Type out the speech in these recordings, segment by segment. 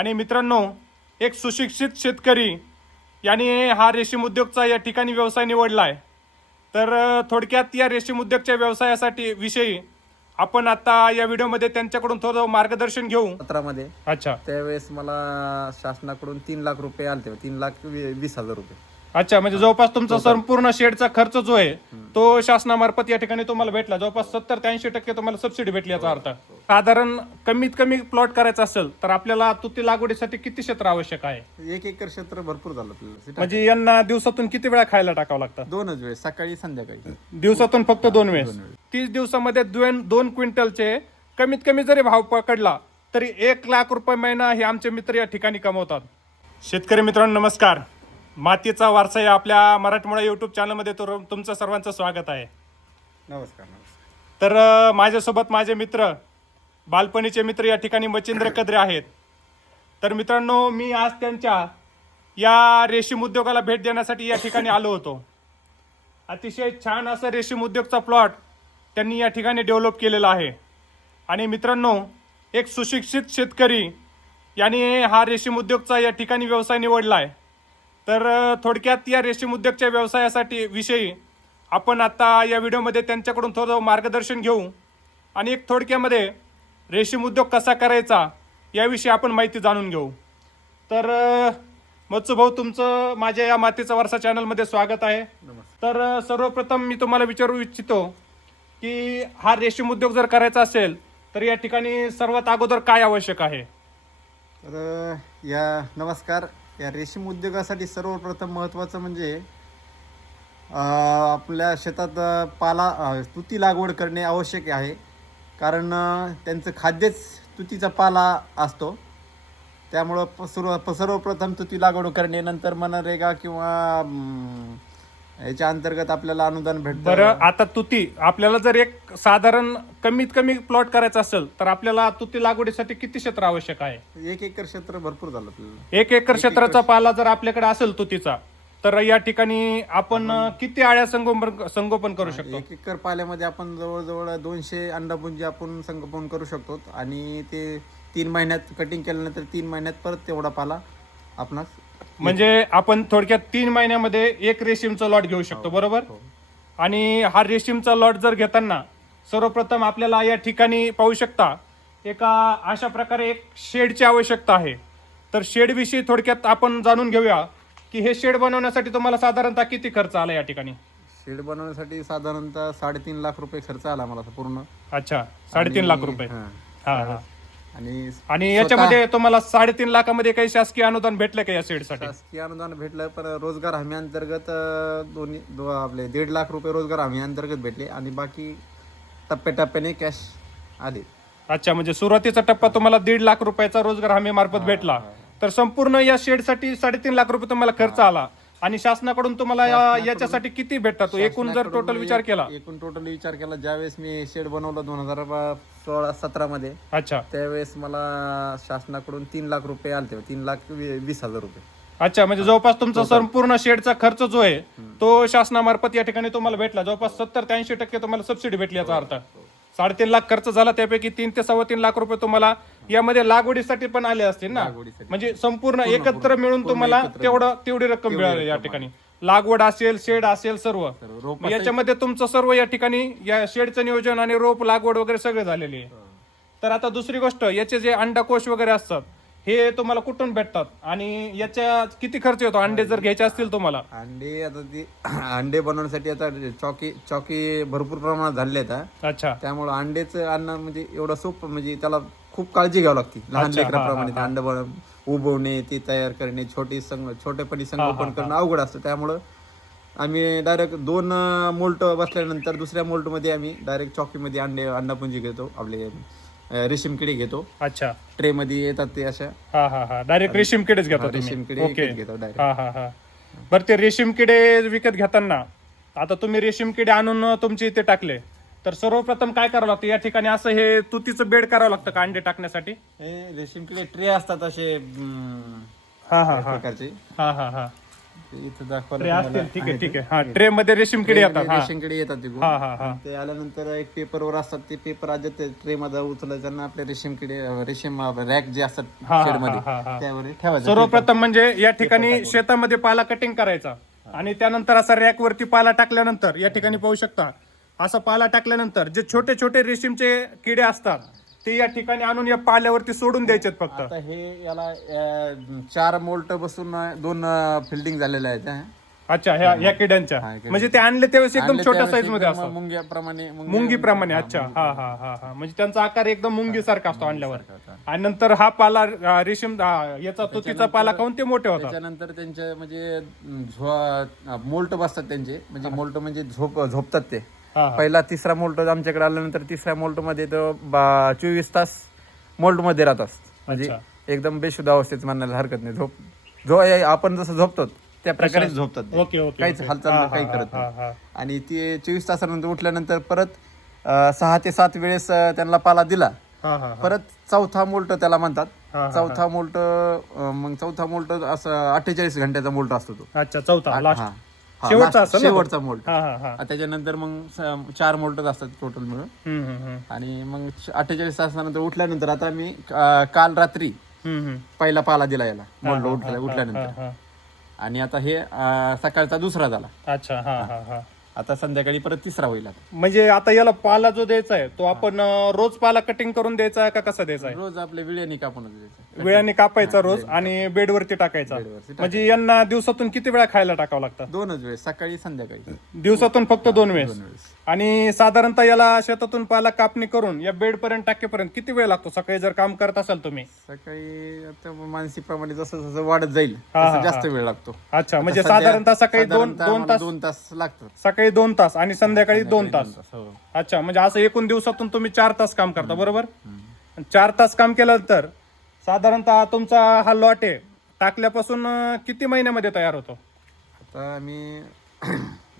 आणि मित्रांनो, एक सुशिक्षित शेतकरी याने हा रेशीम उद्योगचा या ठिकाणी व्यवसाय निवडला आहे. तर थोडक्यात या रेशीम उद्योगच्या व्यवसायासाठी विषयी आपण आता या व्हिडिओमध्ये त्यांच्याकडून थोडं मार्गदर्शन घेऊ. 17 मध्ये अच्छा त्यावेळेस मला शासनाकडून 3 लाख रुपये आलते, 3,20,000 रुपये. अच्छा, म्हणजे जवळपास तुमचा संपूर्ण शेडचा खर्च जो आहे तो शासनामार्फत या ठिकाणी तुम्हाला भेटला. जवळपास 70-80% तुम्हाला सबसिडी भेटली याचा अर्थ. साधारण कमीत कमी प्लॉट करायचा असेल तर आपल्याला तुती लागवडीसाठी किती क्षेत्र आवश्यक आहे? 1 एकर क्षेत्र भरपूर झालं आपल्याला. म्हणजे यांना दिवसातून किती वेळा खायला टाकावं लागतं? 2च वेळेस, सकाळी संध्याकाळी. दिवसातून फक्त 2 वेळेस. 30 दिवसामध्ये 2 क्विंटलचे कमीत कमी जरी भाव पकडला तरी 1,00,000 रुपये महिना हे आमचे मित्र या ठिकाणी कमवतात. शेतकरी मित्रांनो नमस्कार. मातीचा वारसा या आपल्या मराठमोळा यूट्यूब चॅनलमध्ये तुमचं सर्वांचं स्वागत आहे. नमस्कार. तर माझ्यासोबत माझे मित्र, बालपणीचे मित्र या ठिकाणी मच्छिंद्र कद्रे आहेत. तर मित्रांनो, मी आज त्यांच्या या रेशीम उद्योगाला भेट देण्यासाठी या ठिकाणी आलो होतो. अतिशय छान असं रेशीम उद्योगचा प्लॉट त्यांनी या ठिकाणी डेव्हलप केलेला आहे. आणि मित्रांनो, एक सुशिक्षित शेतकरी याने हा रेशीम उद्योगचा या ठिकाणी व्यवसाय निवडला आहे. तर थोडक्यात या रेशीम उद्योगच्या व्यवसायासाठी विषयी आपण आता या व्हिडिओमध्ये त्यांच्याकडून थोडं मार्गदर्शन घेऊ आणि एक थोडक्यामध्ये रेशीम उद्योग कसा करायचा याविषयी आपण माहिती जाणून घेऊ. तर मत्सू भाऊ, तुमचं माझ्या या मातीचा वारसा चॅनलमध्ये स्वागत आहे. तर सर्वप्रथम मी तुम्हाला विचारू इच्छितो की हा रेशीम उद्योग जर करायचा असेल तर या ठिकाणी सर्वात अगोदर काय आवश्यक आहे? तर नमस्कार. या रेशीम उद्योगासाठी सर्वप्रथम महत्त्वाचं म्हणजे आपल्या शेतात तुती लागवड करणे आवश्यक आहे. कारण त्यांचं खाद्यच तुतीचा पाला असतो. त्यामुळं सर्वप्रथम तुती लागवड करणे, नंतर मनरेगा किंवा याच्या अंतर्गत आपल्याला अनुदान भेटतं. बरं, आता तुती आपल्याला जर एक साधारण कमीत कमी प्लॉट करायचा असेल तर आपल्याला तुती लागवडीसाठी किती क्षेत्र आवश्यक आहे? 1 एकर क्षेत्र भरपूर झालं आपल्याला. 1 एकर क्षेत्राचा पाला जर आपल्याकडे असेल तुतीचा तर या ठिकाणी आपण किती आळ्या संगोपन करू शकतो? 1 एकर पाल्यामध्ये आपण जवळजवळ 200 अंडापुंजी आपण संगोपन करू शकतो. आणि ते 3 महिन्यात कटिंग केल्यानंतर 3 महिन्यात परत तेवढा पाला आपणास, म्हणजे आपण थोडक्यात 3 महिन्यामध्ये एक रेशीमचा लॉट घेऊ शकतो. बरोबर. आणि हा रेशीमचा लॉट जर घेताना सर्वप्रथम आपल्याला या ठिकाणी पाहू शकता एका अशा प्रकारे एक शेडची आवश्यकता आहे. तर शेड विषयी थोडक्यात आपण जाणून घेऊया की हे शेड बनवण्यासाठी तुम्हाला साधारणतः किती खर्च आला या ठिकाणी? शेड बनवण्यासाठी साधारणतः 3.5 लाख रुपये खर्च आला मला पूर्ण. अच्छा, 3.5 लाख रुपये. हा हा. आणि याच्यामध्ये तुम्हाला 3.5 लाखामध्ये काही शासकीय अनुदान भेटलं का या शेडसाठी? शासकीय अनुदान भेटलं, पण रोजगार हमी अंतर्गत आपले 1.5 लाख रुपये रोजगार हमी अंतर्गत भेटले आणि बाकी टप्प्याटप्प्याने कॅश आले. अच्छा, म्हणजे सुरुवातीचा टप्पा तुम्हाला 1.5 लाख रुपयाचा रोजगार हमी मार्फत भेटला. तर संपूर्ण या शेडसाठी 3.5 लाख रुपये तुम्हाला खर्च आला. आणि शासनाकडून तुम्हाला याच्यासाठी किती भेटतात एकूण जर टोटल विचार केला? एकूण टोटल विचार केला, ज्यावेळेस मी शेड बनवलं 2016-17 मध्ये. अच्छा, त्यावेळेस मला शासनाकडून 3 लाख रुपये आलते, 3,20,000 रुपये. अच्छा, म्हणजे जवळपास तुमचा संपूर्ण शेडचा खर्च जो आहे तो शासनामार्फत या ठिकाणी तुम्हाला भेटला. जवळपास 70-80% तुम्हाला सबसिडी भेटली याचा अर्थ. 3.5 लाख खर्च झाला, त्यापैकी 3 ते 3.25 लाख रुपये तुम्हाला यामध्ये लागवडीसाठी पण आले असतील ना? म्हणजे संपूर्ण एकत्र मिळून तुम्हाला तेवढी रक्कम मिळाली या ठिकाणी. लागवड असेल, शेड असेल, सर्व याच्यामध्ये तुमचं सर्व या ठिकाणी या शेडचं नियोजन आणि रोप लागवड वगैरे सगळे झालेली आहे. तर आता दुसरी गोष्ट, याचे जे अंडाकोश वगैरे असतात हे तुम्हाला कुठून भेटतात आणि याच्या किती खर्च येतो अंडे जर घ्यायचे असतील तुम्हाला? अंडे आता ते अंडे बनवण्यासाठी आता चॉकी भरपूर प्रमाणात झाले आहेत. अच्छा, त्यामुळे अंडेचं अन्न म्हणजे एवढं सोपं, म्हणजे त्याला खूप काळजी घ्यावी लागते. लहान लेकराप्रमाणे ते अंडे उबवणे, ते तयार करणे, छोटेपणी संगोपन करणं अवघड असतं. त्यामुळं आम्ही डायरेक्ट 2 मोल्ट बसल्यानंतर दुसऱ्या मोल्टमध्ये आम्ही डायरेक्ट चॉकीमध्ये अंडापुंजी घेतो, आपले रेशीम किडे घेतो. अच्छा, ट्रे मध्ये येतात ते अशा. हा हा हा, डायरेक्ट रेशीम किडेच घेतो रेशीम किडे घेतो डायरेक्ट. हा हा हा. बरं, ते रेशीम किडे विकत घेताना आता तुम्ही रेशीम किडे आणून तुमचे इथे टाकले तर सर्वप्रथम काय करावं लागतं या ठिकाणी? असं हे तुतीचं बेड करावं लागतं का अंडे टाकण्यासाठी? हे रेशीम किडे ट्रे असतात असे हा हा हा प्रकारचे. हा हा हा. ते इथं दाखवायला ट्रे असतील, तुम्हाला ठीक आहे आहे ठीक ते. आहे. हा ट्रे मध्ये रेशीम किडे येतात. हा रेशन किडे येतात तिकडून. हा हा हा. ते आल्यानंतर एक पेपरवर असतात, ते पेपर आधी ते ट्रे मध्ये उचलायचं आणि आपले रेशीम किडे रेशीम रॅक जे असतात शेड मध्ये हा, हा. त्यावर ठेवायचं. सर्वप्रथम म्हणजे या ठिकाणी शेतामध्ये पाला कटिंग करायचा आणि त्यानंतर असा रॅक वरती पाला टाकल्यानंतर या ठिकाणी पाहू शकता, असा पाला टाकल्यानंतर जे छोटे छोटे रेशीमचे किडे असतात ते या ठिकाणी आणून या पाल्यावरती सोडून द्यायचे फक्त. आता हे याला 4 मोल्ट बसून 2 फिल्डिंग झालेल्या आहेत हा. अच्छा, ह्या किड्यांच्या म्हणजे ते आणले त्यावेळेस एकदम आणले छोट्या त्यावेळेस साईज मध्ये एकदम असतात, मुंग्याप्रमाणे मुंगीप्रमाणे. अच्छा, हा हा हा हा. म्हणजे त्यांचा आकार एकदम मुंगीसारखा असतो आणल्यावर. आणि नंतर हा पाला रेशीम याचा तुतीचा पाला खाऊन ते मोठे होतात. त्याच्यानंतर त्यांचे म्हणजे मोल्ट बसतात त्यांचे, म्हणजे मोल्ट म्हणजे झोपतात ते. हा, पहिला 3रा मोल्ट आमच्याकडे आल्यानंतर 3ऱ्या मोल्ट मध्ये 24 तास मोल्ट मध्ये राहतात. म्हणजे एकदम बेशुद्ध अवस्थेत म्हणायला हरकत नाही. आपण जसं झोपतो त्या प्रकारे झोपतात ते. Okay okay. काहीच हालचाल काही करत हा, नाही. हा. आणि ते 24 तासानंतर उठल्यानंतर परत 6 ते 7 वेळेस त्यांना पाला दिला. हा, हा. परत चौथा मोल्ट त्याला म्हणतात. हा, हा, चौथा मोल्ट मग चौथा मोल्ट असं 48 घंट्याचा मोल्ट असतो तो. अच्छा, चौथा लास्ट हा. हा, शेवटचा last, असेल ना तो? शेवटचा मोल्ट. हा हा हा. त्याच्यानंतर मग 4 मोल्टच असतात टोटल मिळून. आणि मग 48 तासानंतर उठल्यानंतर आता मी काल रात्री पहिला पाला दिला याला मोल्ट उठल्यानंतर. आणि आता हे सकाळचा 2रा झाला. अच्छा, हा हा हा. आता संध्याकाळी परत 3रा होईल. म्हणजे आता याला पाला जो द्यायचा आहे तो आपण रोज पाला कटिंग करून द्यायचा आहे का कसा द्यायचा आहे? रोज आपल्या विळ्याने कापूनच द्यायचं. वेळाने कापायचा रोज आणि बेडवरती टाकायचा. म्हणजे यांना दिवसातून किती वेळा खायला टाकावं लागतं? 2च वेळेस, सकाळी संध्याकाळी. दिवसातून फक्त 2 वेळेस. आणि साधारणतः याला शेतातून पाला कापणी करून या बेड पर्यंत टाकेपर्यंत किती वेळ लागतो? सकाळी जर काम करत असाल तुम्ही? सकाळी आता मानसीप्रमाणे जसं जसं वाढत जाईल तसं जास्त वेळ लागतो. अच्छा, म्हणजे साधारणतः सकाळी 2 तास लागतात. सकाळी 2 तास आणि संध्याकाळी 2 तास. हो. अच्छा, म्हणजे असं एकूण दिवसातून तुम्ही 4 तास काम करता, बरोबर? 4 तास काम केल्यानंतर साधारणतः तुमचा हा लॉट आहे टाकल्यापासून किती महिन्यामध्ये तयार होतो? आता आम्ही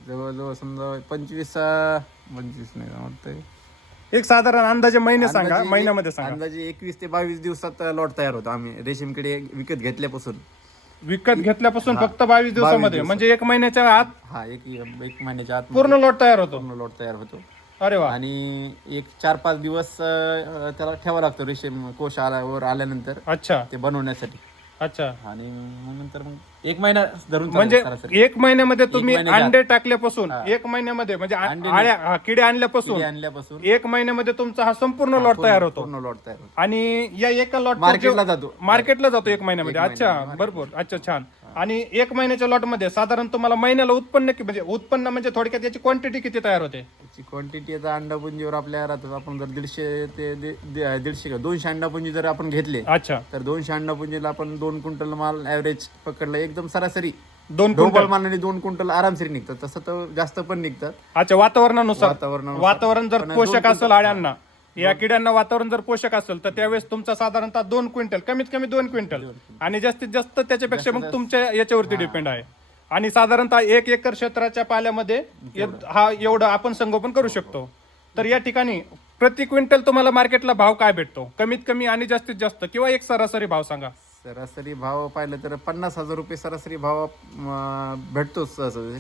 जवळजवळ समजा 25 नाही वाटतंय. एक साधारण अंदाजे महिने सांगा, महिन्यामध्ये सांगा. अंदाजे 21 ते 22 दिवसात लॉट तयार होतो. आम्ही रेशीम किडे विकत घेतल्यापासून विकत घेतल्यापासून फक्त 22 दिवसामध्ये, म्हणजे 1 महिन्याच्या आत हा एक महिन्याच्या आत पूर्ण लॉट तयार होतो. पूर्ण लॉट तयार होतो. अरे वा. आणि एक 4-5 दिवस त्याला ठेवावं लागतं रेशीम कोश आल्यानंतर अच्छा ते बनवण्यासाठी. अच्छा. आणि मग नंतर मग 1 महिना धरून म्हणजे सरासरी 1 महिन्यामध्ये तुम्ही महिन्याच्या अंडे टाकल्यापासून 1 महिन्यामध्ये म्हणजे किडे आणल्यापासून आणल्यापासून 1 महिन्यामध्ये तुमचा हा संपूर्ण लॉट तयार होतो. पूर्ण लॉट तयार होतो. आणि या एका लॉट मार्केटला जातो. मार्केटला जातो 1 महिन्यामध्ये. अच्छा, भरपूर. अच्छा, छान. आणि 1 महिन्याच्या लॉट मध्ये साधारण तुम्हाला महिन्याला उत्पन्न म्हणजे थोडक्यात याची क्वांटिटी किती तयार होते? याची क्वांटिटी आता अंडापुंजीवर आपल्या राहतात. आपण जर 150 ते 150 200 अंडापुंजी जर आपण घेतले अच्छा, तर 200 अंडापुंजीला आपण 2 क्विंटल माल ऍव्हरेज पकडला, एकदम सरासरी 2 ढोबळ मालाने 2 क्विंटल आरामशीर निघतात. तसं तर जास्त पण निघतात. अच्छा, वातावरणानुसार वातावरण जर पोषक असेल आळ्यांना, या किड्यांना वातावरण जर पोषक असेल तर त्यावेळेस तुमचा साधारणतः 2 क्विंटल, कमीत कमी 2 क्विंटल आणि जास्तीत जास्त त्याच्यापेक्षा मग तुमच्या याच्यावरती डिपेंड आहे. आणि साधारणतः 1 एकर क्षेत्राच्या पाल्यामध्ये हा एवढं आपण संगोपन करू शकतो. तर या ठिकाणी प्रति क्विंटल तुम्हाला मार्केटला भाव काय भेटतो? कमीत कमी आणि जास्तीत जास्त, किंवा एक सरासरी भाव सांगा. सरासरी भाव पाहिलं तर 50,000 रुपये सरासरी भाव भेटतोच.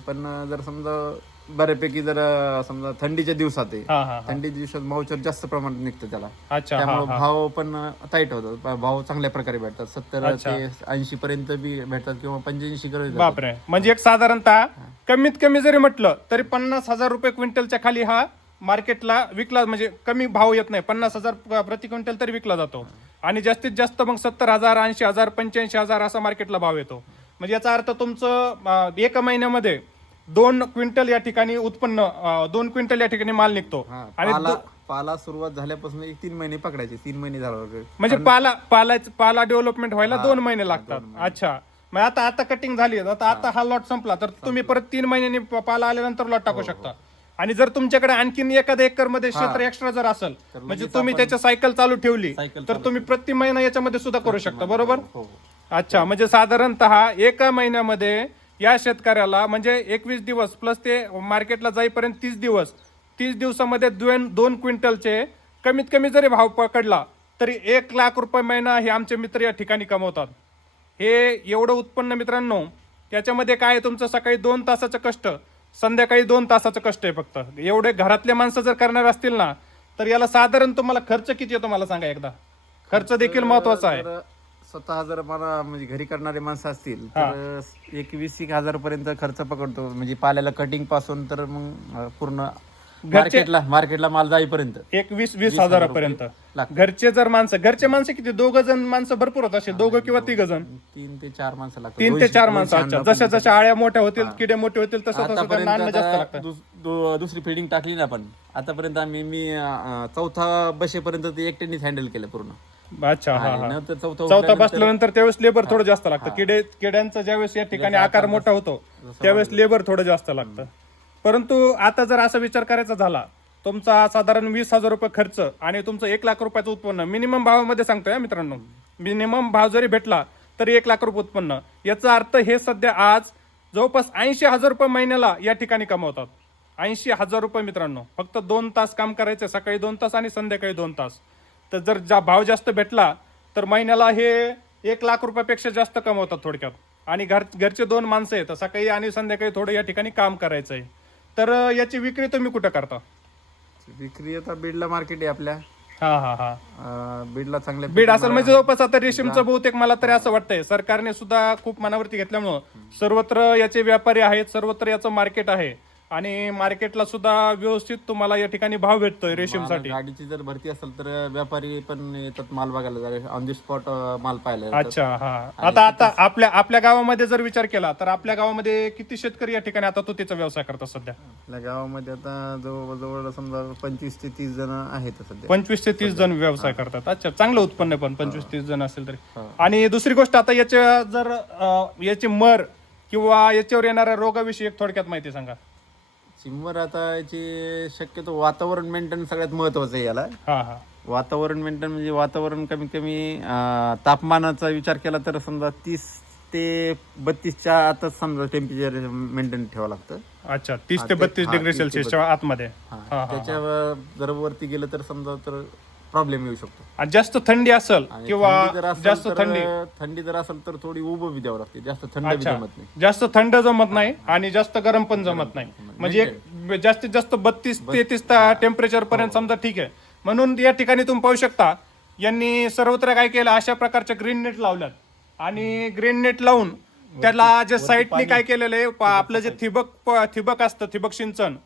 पण जर समजा बऱ्यापैकी जर समजा थंडीच्या दिवसात आहे, थंडीच्या दिवसात मावचर जास्त प्रमाणात निघतं त्याला. त्यामुळे भाव पण टाईट होतात. भाव चांगल्या प्रकारे भेटतात. 70 ते 80 पर्यंत बी भेटतात किंवा 85 बापरे. म्हणजे एक साधारणतः कमीत कमी जरी म्हटलं तरी 50,000 रुपये क्विंटलच्या खाली हा मार्केटला विकला, म्हणजे कमी भाव येत नाही. 50,000 प्रति क्विंटल तरी विकला जातो. आणि जास्तीत जास्त मग 70,000, 80,000, 85,000 असा मार्केटला भाव येतो. म्हणजे याचा अर्थ तुमचं 1 महिन्यामध्ये 2 क्विंटल या ठिकाणी उत्पन्न, 2 क्विंटल या ठिकाणी माल निघतो. आणि पाला सुरुवात झाल्यापासून 3 महिने पकडायचे. 3 महिने झाल्यावर म्हणजे पाला डेव्हलपमेंट व्हायला 2 महिने लागतात. अच्छा, मग आता कटिंग झाली, आता हा लॉट संपला तर तुम्ही परत 3 महिन्यांनी पाला आल्यानंतर लॉट टाकू शकता. आणि जर तुमच्याकडे आणखीन एखाद्या एकर मध्ये क्षेत्र एक्स्ट्रा जर असेल, म्हणजे तुम्ही त्याच्या सायकल चालू ठेवली तर तुम्ही प्रति महिना याच्यामध्ये सुद्धा करू शकता, बरोबर? अच्छा, म्हणजे साधारणतः 1 महिन्यामध्ये या शेतकऱ्याला म्हणजे 21 दिवस प्लस ते मार्केटला जाईपर्यंत 30 दिवस, 30 दिवसामध्ये 2 क्विंटलचे कमीत कमी जरी भाव पकडला तरी 1,00,000 रुपये महिना हे आमचे मित्र या ठिकाणी कमवतात. हे एवढं उत्पन्न मित्रांनो त्याच्यामध्ये काय आहे, तुमचं सकाळी 2 तासाचं कष्ट, संध्याकाळी 2 तासाचं कष्ट आहे फक्त. एवढे घरातले माणसं जर करणार असतील ना, तर याला साधारण तुम्हाला खर्च किती येतो मला सांगा एकदा. खर्च देखील महत्वाचा आहे. तर स्वतः जर मला म्हणजे घरी करणारे माणसं असतील तर 21,000 पर्यंत खर्च पकडतो, म्हणजे पाल्याला कटिंग पासून तर मग पूर्ण मार्केटला माल जाईपर्यंत 20 हजारापर्यंत. घरचे माणसं किती, 2 जण माणसं भरपूर होत असे, 2 किंवा 3 जण, 3 ते 4 माणसं लागतात. 3 ते 4 माणसं. अच्छा, जशा जशा आळ्या मोठ्या होतील, किडे मोठे होतील, तसं तसं त्यांना अन्न जास्त लागतं. दुसरी फिडिंग टाकली ना आपण आतापर्यंत, मी चौथा बसेपर्यंत ते एकट्यानेच हँडल केलं पूर्ण. अच्छा, हा हा. नंतर चौथा बसल्यानंतर त्यावेळेस लेबर थोडं जास्त लागतं. किड्यांचा ज्यावेळेस या ठिकाणी आकार मोठा होतो त्यावेळेस लेबर थोडं जास्त लागतं. परंतु आता जर असा विचार करायचा झाला, तुमचा साधारण 20,000 रुपये खर्च आणि तुमचं 1 लाख रुपयाचं उत्पन्न, मिनिमम भावामध्ये सांगतोय मित्रांनो, मिनिमम भाव जरी भेटला तरी 1 लाख रुपये उत्पन्न. याचा अर्थ हे सध्या आज जवळपास 80,000 रुपये महिन्याला या ठिकाणी कमवतात. 80,000 रुपये मित्रांनो, फक्त 2 तास काम करायचे, सकाळी 2 तास आणि संध्याकाळी 2 तास. तर जर भाव जास्त भेटला तर महिन्याला हे 1 लाख रुपयापेक्षा जास्त कमवतात थोडक्यात. आणि घरचे 2 माणसं आहेत, सकाळी आणि संध्याकाळी थोडं या ठिकाणी काम करायचं आहे. तर याची विक्री तुम्ही कुठं करता? विक्री आता बीडला मार्केट आहे आपल्या. हा हा हा. बीडला चांगल्या बीड असेल म्हणजे जवळपास आता रेशीमचं बहुतेक मला तरी असं वाटतंय सरकारने सुद्धा खूप मनावरती घेतल्यामुळं सर्वत्र याचे व्यापारी आहेत, सर्वत्र याचं मार्केट आहे आणि मार्केटला सुद्धा व्यवस्थित तुम्हाला या ठिकाणी भाव भेटतोय रेशीमसाठी. गाडीची जर भरती असेल तर व्यापारी पण येतात माल बघायला, ऑन दी स्पॉट माल पाहायला. अच्छा, हा. आता आपल्या गावामध्ये जर विचार केला तर आपल्या गावामध्ये किती शेतकरी या ठिकाणी आता तुतीचा व्यवसाय करतात सध्या? आपल्या गावामध्ये आता जवळ समजा 25 ते 30 जण आहेत सध्या. 25 ते 30 जण व्यवसाय करतात. अच्छा, चांगलं उत्पन्न पण 25-30 जण असेल तरी. आणि दुसरी गोष्ट, आता याच्या जर याची मर किंवा याच्यावर येणाऱ्या रोगाविषयी एक थोडक्यात माहिती सांगा. चिमर आता याची शक्यतो वातावरण मेंटेन सगळ्यात महत्वाचं आहे याला. हा हा. वातावरण मेंटेन म्हणजे वातावरण कमीत कमी तापमानाचा विचार केला तर समजा 30 ते 32च्या आतच समजा टेम्परेचर मेंटेन ठेवावं लागतं. अच्छा, 30 ते 32 डिग्री सेल्सिअसच्या आतमध्ये. त्याच्या जर वरती गेलं तर समजा तर प्रॉब्लेम येऊ शकतो. आणि जास्त थंडी असेल किंवा जास्त थंडी जर असेल तर थोडी उभं बी द्यावं लागते, जास्त थंड बी जमत नाही. जास्त थंड जमत नाही आणि जास्त गरम पण जमत नाही. म्हणजे एक जास्तीत जास्त 32-33 टेम्परेचर पर्यंत समजा ठीक आहे. म्हणून या ठिकाणी तुम्ही पाहू शकता यांनी सर्वत्र काय केलं, अशा प्रकारच्या ग्रीन नेट लावल्यात आणि ग्रीन नेट लावून त्याला जे साईडनी काय केलेलं आहे, आपलं जे ठिबक असतं, ठिबक सिंचन,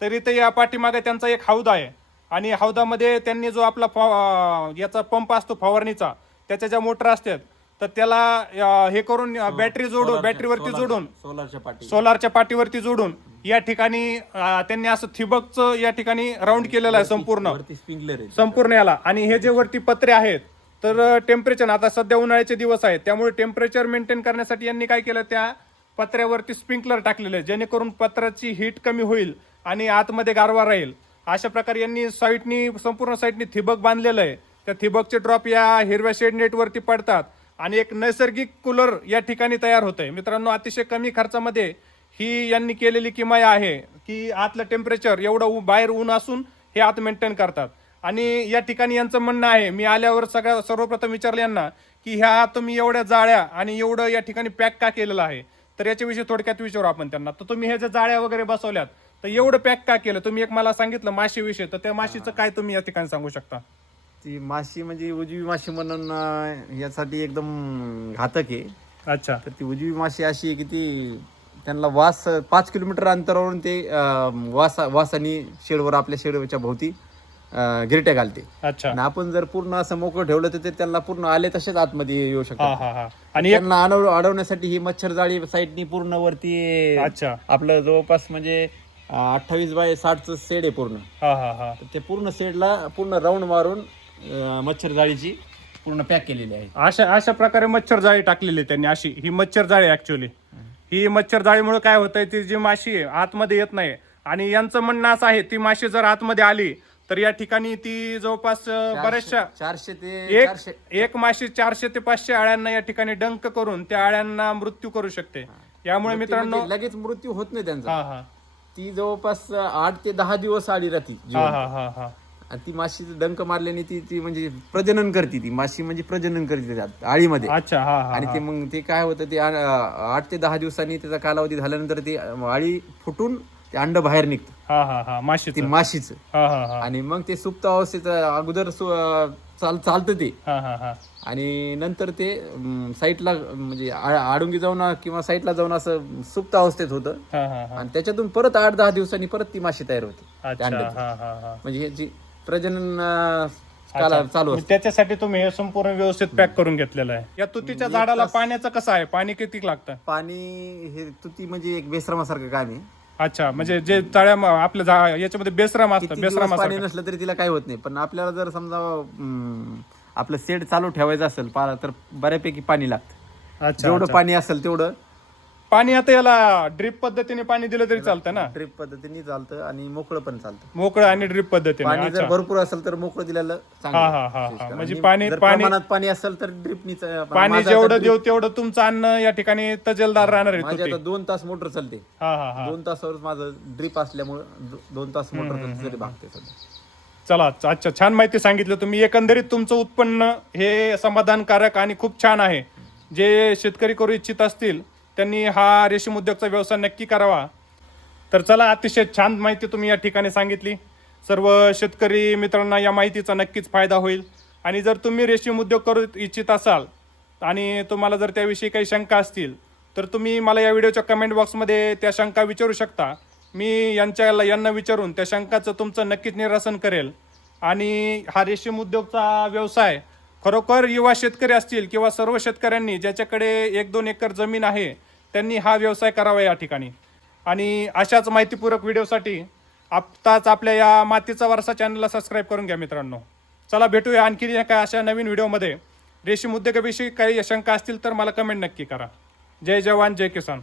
तरी ते या पाठीमागे त्यांचा एक हौद आहे आणि हौदामध्ये त्यांनी जो आपला याचा पंप असतो फवारणीचा, त्याच्या ज्या मोटर असतात तर त्याला हे करून बॅटरीवरती जोडून सोलारच्या पाठीवरती जोडून या ठिकाणी त्यांनी असं ठिबकचं या ठिकाणी राऊंड केलेलं आहे संपूर्ण याला. आणि हे जे वरती पत्रे आहेत तर टेम्परेचर, आता सध्या उन्हाळ्याचे दिवस आहेत त्यामुळे टेम्परेचर मेंटेन करण्यासाठी यांनी काय केलं, त्या पत्र्यावरती स्प्रिंकलर टाकलेले आहे जेणेकरून पत्र्याची हीट कमी होईल आणि आतमध्ये गारवा राहील. अशा प्रकारे यांनी संपूर्ण साईडनी ठिबक बांधलेलं आहे. त्या ठिबकचे ड्रॉप या हिरव्या शेड नेटवरती पडतात आणि एक नैसर्गिक कूलर या ठिकाणी तयार होतंय. मित्रांनो, अतिशय कमी खर्चामध्ये ही यांनी केलेली किमया आहे की आतलं टेम्परेचर एवढं बाहेर ऊन असून हे आत मेंटेन करतात. आणि या ठिकाणी यांचं म्हणणं आहे, मी आल्यावर सर्वप्रथम विचारलं यांना की ह्या तुम्ही एवढ्या जाळ्या आणि एवढं या ठिकाणी पॅक का केलेलं आहे, तर याच्याविषयी थोडक्यात विचारू आपण त्यांना. तर तुम्ही हे ज्या जाळ्या वगैरे बसवल्यात तर एवढं पॅक का केलं? तुम्ही एक मला सांगितलं माशीविषयी, तर त्या माशीचं काय तुम्ही या ठिकाणी सांगू शकता? ती माशी म्हणजे उजवी माशी म्हणून यासाठी एकदम घातक आहे. अच्छा. तर ती उजवी माशी अशी आहे की ती त्यांना 5 किलोमीटर अंतरावरून ते वासानी शेडवर, आपल्या शेडच्या भोवती गिरट्या घालते. अच्छा. आणि आपण जर पूर्ण असं मोकळं ठेवलं तर ते त्यांना पूर्ण आले तसेच आतमध्ये येऊ शकतात. आणि त्यांना अडवण्यासाठी ही मच्छर जाळी साईडनी पूर्ण वरती. अच्छा. आपलं जवळपास म्हणजे 28 बाय 60चं सेड आहे पूर्ण. ते पूर्ण सेडला पूर्ण राऊंड मारून मच्छर जाळीची पूर्ण पॅक केलेली आहे. अशा प्रकारे मच्छर जाळी टाकलेली त्यांनी. अशी ही मच्छर जाळी ऍक्च्युअली, ही मच्छर जाळीमुळे काय होतंय, ती जी माशी आहे आतमध्ये येत नाही. आणि यांचं म्हणणं असं आहे, ती माशी जर आतमध्ये आली तर या ठिकाणी ती जवळपास बऱ्याचशा 400 ते एक माशी 400 ते 500 आळ्यांना या ठिकाणी डंक करून त्या आळ्यांना मृत्यू करू शकते. यामुळे मित्रांनो लगेच मृत्यू होत नाही त्यांचा. ती जवळपास 8 ते 10 दिवस आली राहती. आणि ती माशी डंक मारल्याने ती ती म्हणजे प्रजनन करते, ती माशी म्हणजे प्रजनन करते त्यात आळीमध्ये. अच्छा. हा हा आणि ते मग ते काय होतं, ते 8 ते 10 दिवसांनी त्याचा कालावधी झाल्यानंतर ती आळी फुटून ते अंड बाहेर निघतं, हा हा हा माशीचं. ते माशीचं. हा हा हा आणि मग ते सुप्त अवस्थेत अगोदर चालतं ते. हा हा हा आणि नंतर ते साईटला म्हणजे आडुंगी जाऊन किंवा साईटला जाऊन असं सुप्त अवस्थेत होतं. हा हा हा आणि त्याच्यातून परत 8-10 दिवसांनी परत ती माशी तयार होते त्या अच्छा. अंड्यातून. हा हा हा म्हणजे ह्याची प्रजनन काला चालू मग असते. त्याच्यासाठी तुम्ही हे संपूर्ण व्यवस्थित पॅक करून घेतलेलं आहे. या तुतीच्या झाडाला पाण्याचं कसं आहे, पाणी किती लागतं? पाणी हे तुती म्हणजे एक बेश्रमासारखं काम आहे. अच्छा, म्हणजे जे आपल्या याच्यामध्ये बेसराम असतं, किती दिवस पाणी बेसरामासारखं. नसलं तरी तिला काही होत नाही. पण आपल्याला जर समजा आपलं शेड चालू ठेवायचं असेल तर बऱ्यापैकी पाणी लागतं. अच्छा. जेवढं पाणी असेल तेवढं. पाणी आता याला ड्रिप पद्धतीने पाणी दिलं तरी चालतं ना? ड्रिप पद्धतीने चालतं आणि मोकळं पण चालतं. मोकळं आणि ड्रिप पद्धतीने. पाणी जर अच्छा. भरपूर असेल तर मोकळं दिलेलं हा हा हा हा चांगलं. म्हणजे आणि जर प्रमाणात पाणी असेल तर ड्रिपनीच. पाणी जेवढं देऊ तेवढं तुमचं अन्न या ठिकाणी तजेलदार राहणार आहे. माझी आता 2 तास मोटर चालते. हा हा हा 2 तासावर माझं ड्रिप असल्यामुळे 2 तास मोटर तरी भागते सध्या. चला. अच्छा, छान माहिती सांगितलं तुम्ही. एकंदरीत तुमचं उत्पन्न हे समाधानकारक आणि खूप छान आहे. जे शेतकरी करू इच्छित असतील त्यांनी हा रेशीम उद्योगचा व्यवसाय नक्की करावा. तर चला, अतिशय छान माहिती तुम्ही या ठिकाणी सांगितली. सर्व शेतकरी मित्रांना या माहितीचा नक्कीच फायदा होईल. आणि जर तुम्ही रेशीम उद्योग करू इच्छित असाल आणि तुम्हाला जर त्याविषयी काही शंका असतील तर तुम्ही मला या व्हिडिओच्या कमेंट बॉक्समध्ये त्या शंका विचारू शकता. मी यांना विचारून त्या शंकाचं तुमचं नक्कीच निरसन करेल. आणि हा रेशीम उद्योगचा व्यवसाय खरोखर युवा शेतकरी असतील किंवा सर्व शेतकऱ्यांनी ज्याच्याकडे 1-2 एकर जमीन आहे त्यांनी हा व्यवसाय करावा या ठिकाणी. आणि अशाच माहितीपूरक व्हिडिओसाठी आत्ताच आपल्या या मातीचा वारसा चॅनलला सबस्क्राईब करून घ्या मित्रांनो. चला, भेटूया आणखी एका अशा नवीन व्हिडिओमध्ये. रेशीम उद्योगाविषयी काही शंका असतील तर मला कमेंट नक्की करा. जय जवान जय किसान.